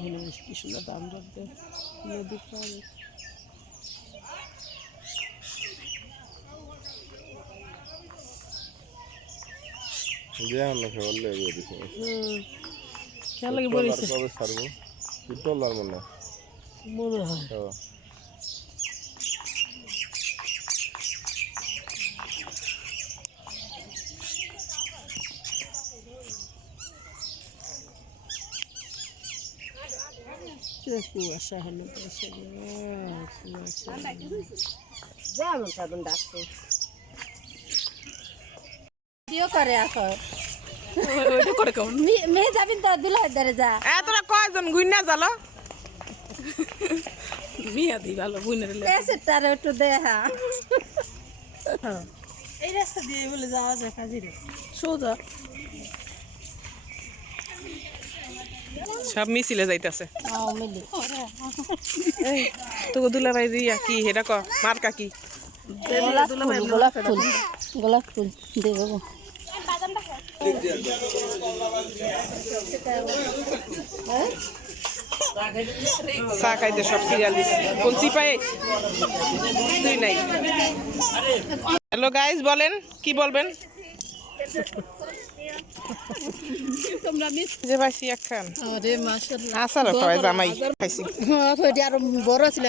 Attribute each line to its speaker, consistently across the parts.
Speaker 1: এখানে কি সুন্দর দাম দরতে নদী পাড়ে
Speaker 2: মনে না সে বললে এগিয়ে দিছে
Speaker 1: হুম খেয়াল লাগে বলেছে
Speaker 2: কবে ছাড়বো টলার মনে হয়
Speaker 1: মনে হয়
Speaker 2: হ্যাঁ।
Speaker 1: কি কুয়াশা হলো কুয়াশা কুয়াশা
Speaker 3: যেমন সাধন ডাকছে দিও করে আসো।
Speaker 1: ওইটা করে কেমন?
Speaker 3: মেয়ে যাবি তো দুলা ধরে যা।
Speaker 4: এ তোরা কয়জন গুইনা জালো
Speaker 1: মিয়া দি ভালো বুনের
Speaker 3: এসে তার একটু দেখা।
Speaker 1: এই রাস্তা দিয়ে বলে যাওয়া যায় কাজিরে সোজা।
Speaker 4: সব মিছিলে যাইতাছে। তোকে দুলা ভাই দিয়া কি? হেটা ক? মার্কা কি
Speaker 3: গোলাপ ফুল গোলাপ ফুল
Speaker 4: চা খাইতে সব সিরিয়াল দিস কোন চিপাই তুই নাই। হ্যালো গাইস বলেন কি বলবেন? যে পাইছি একখান আসারও জামাই।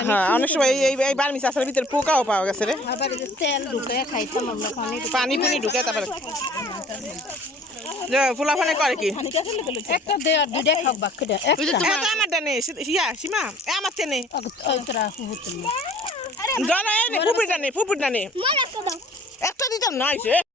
Speaker 4: হ্যাঁ অনেক সময় এই এই- এই বার্মিস আসার ভিতরে পোকাও পাওয়া গেছে রে।
Speaker 3: আবার এই যে তেল ঢুকে খাইতাম আমরা পানি
Speaker 4: পানি পুনি ঢুকে তারপরে। ফুলাফানে করে কি?
Speaker 3: একটা
Speaker 4: ইয়া সীমা আমার দিতাম না